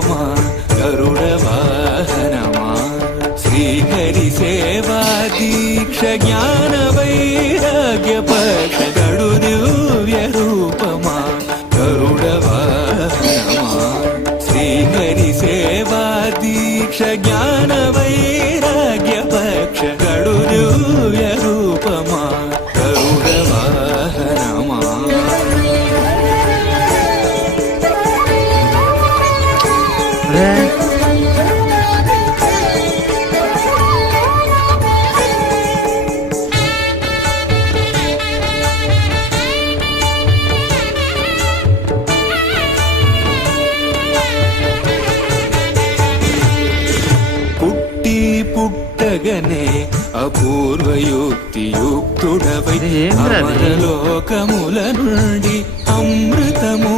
రూపమా గరుడ వాహనమా శ్రీహరి సేవా దీక్ష జ్ఞాన వైరాగ్య పక్ష గడు దివ్య రూపమా గరుడ వాహనమా శ్రీహరి సేవా దీక్ష జ్ఞాన వైరాగ్య పక్ష గడు దివ్య రూపమా గరుడ వాహనమా పుట్టగనే అపూర్వయుక్తియుక్తుడవై అమరలోకముల నుండి అమృతము